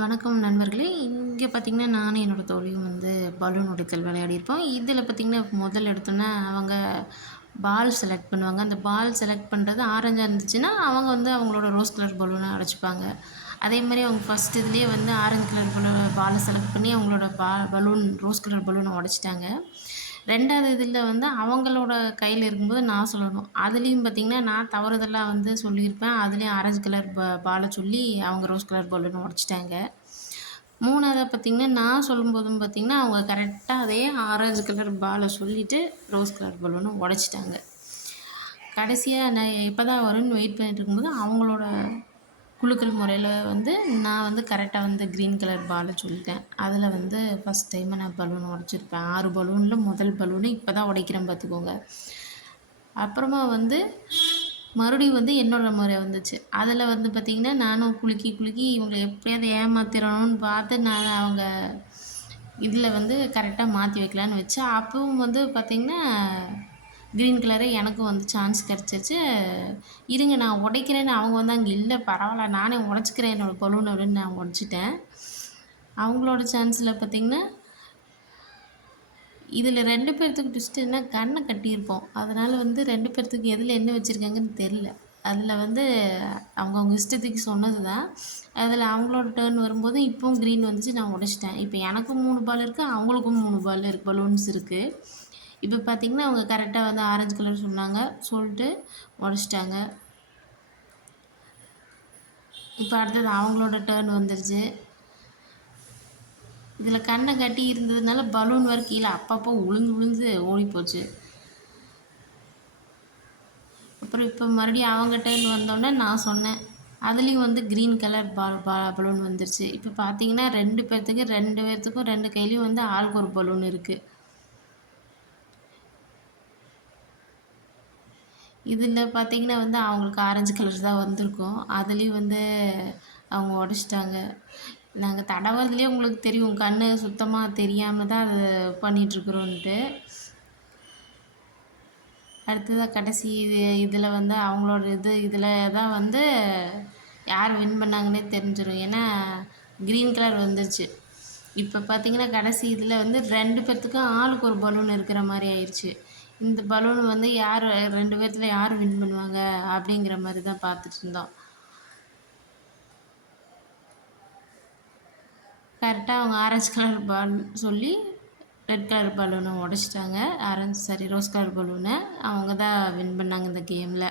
வணக்கம் நண்பர்களே. இங்கே பார்த்தீங்கன்னா, நானும் என்னோட தோழியும் பலூன் உடைத்தல் விளையாடியிருப்போம். இதில பார்த்தீங்கன்னா, முதல் எடுத்தோன்னே அவங்க பால் செலக்ட் பண்ணுவாங்க. அந்த பால் செலக்ட் பண்ணுறது ஆரஞ்சா இருந்துச்சுன்னா, அவங்க அவங்களோட ரோஸ் கலர் பலூன அடைச்சுப்பாங்க. அதேமாரி அவங்க ஃபர்ஸ்ட் இதுலேயே ஆரஞ்சு கலர் பால செலக்ட் பண்ணி அவங்களோட பலூன் ரோஸ் கலர் பலூன உடைச்சுட்டாங்க. 2வது இதில அவங்களோட கையில இருக்கும்போது நான் சொல்லணும். அதுலேயும் பார்த்தீங்கன்னா, நான் தவறுதலா சொல்லியிருப்பேன். அதுலேயும் ஆரஞ்சு கலர் பால சொல்லி அவங்க ரோஸ் கலர் பலூன உடைச்சுட்டாங்க. 3வதா பார்த்தீங்கன்னா, நான் சொல்லும்போதும் பார்த்தீங்கன்னா, அவங்க கரெக்ட்டா அதே ஆரஞ்சு கலர் பால சொல்லிட்டு, ரோஸ் கலர் பலூன உடைச்சுட்டாங்க. கடைசியா நான் எப்ப தான் வரும்ன்னு வெயிட் பண்ணிட்டு இருக்கும்போது, அவங்களோட குலுக்கல் முறையில நான் கரெக்ட்டா கிரீன் கலர் பால சொல்லிட்டேன். அதில ஃபர்ஸ்ட் டைமா நான் பலூன் உடைச்சிருப்பேன். 6 பலூன்ல முதல் பலூன இப்ப தான் உடைக்கிறேன் பார்த்துக்கோங்க. அப்புறமா மறுபடியும் என்னோட முறை வந்துச்சு. அதில பார்த்தீங்கன்னா, நானும் குலுக்கி குலுக்கி இவங்கள எப்படியாவது ஏமாத்திரணும்னு பார்த்து நான் அவங்க இதில கரெக்ட்டா மாத்தி வைக்கலான்னு வச்சேன். அப்பவும் பார்த்தீங்கன்னா, கிரீன் கலரே எனக்கும் சான்ஸ் கிடச்சிருச்சு. இருங்க நான் உடைக்கிறேன்னு அவங்க அங்க இல்ல பரவால்ல நானே உடைச்சுக்கிறேன் என்னோட பலூன அப்படின்னு நான் உடைச்சுட்டேன். அவங்களோட சான்ஸ்ல பார்த்தீங்கன்னா, இதில 2 பேர்த்துக்கு ட்விஸ்ட் என்ன கண்ண கட்டியிருப்போம். அதனால 2 பேர்த்துக்கு எதில என்ன வச்சிருக்காங்கன்னு தெரியல. அதில அவங்கவங்க இஷ்டத்துக்கு சொன்னது தான். அதில அவங்களோட டர்ன் வரும்போது இப்பவும் கிரீன் வந்துச்சு நான் உடைச்சுட்டேன். இப்ப எனக்கும் 3 பால் இருக்கு, அவங்களுக்கும் 3 பால் இருக்கு பலூன்ஸ் இருக்கு. இப்ப பார்த்தீங்கன்னா, அவங்க கரெக்ட்டா ஆரஞ்சு கலர் சொன்னாங்க. சொல்ட்டு உடைச்சுட்டாங்க. இப்ப அடுத்தது அவங்களோட டர்ன் வந்துருச்சு. இதில கண்ண கட்டி இருந்ததுனால பலூன் வேற கீழ அப்பப்போ விழுந்து விழுந்து ஓடிப்போச்சு. அப்புறம் இப்போ மறுபடியும் அவங்க டர்ன் வந்தோடனே நான் சொன்னேன். அதுலேயும் கிரீன் கலர் பலூன் வந்துருச்சு. இப்போ பார்த்தீங்கன்னா 2 பேர்த்துக்கும் 2 கையிலயும் ஆளுக்கு ஒரு பலூன் இருக்கு. இதில பார்த்தீங்கன்னா அவங்களுக்கு ஆரஞ்சு கலர் தான் வந்திருக்கும். அதுலேயும் அவங்க உடைச்சிட்டாங்க. நாங்க தடவுறதுலேயே உங்களுக்கு தெரியும். கண்ணு சுத்தமா தெரியாம தான் அத பண்ணிட்டுருக்குறோன்ட்டு. அடுத்ததா கடைசி இதில அவங்களோட இதில தான் யார் வின் பண்ணாங்கன்னே தெரிஞ்சிரும். ஏன்னா கிரீன் கலர் வந்துருச்சு. இப்போ பார்த்தீங்கன்னா, கடைசி இதில 2 பேத்துக்கும் ஆளுக்கு ஒரு பலூன் இருக்கிற மாரி ஆயிருச்சு. இந்த பலூன் யார் 2 பேத்துல யார் வின் பண்ணுவாங்க? அப்படிங்கிற மாரி தான் பார்த்துட்டுருந்தோம். கரெக்ட்டா அவங்க ஆரஞ்சு கலர் பால் சொல்லி ரெட் கலர் பலூன உடைச்சிட்டாங்க. Rose colour balloon. அவங்க தான் வின் பண்ணாங்க இந்த கேம்ல.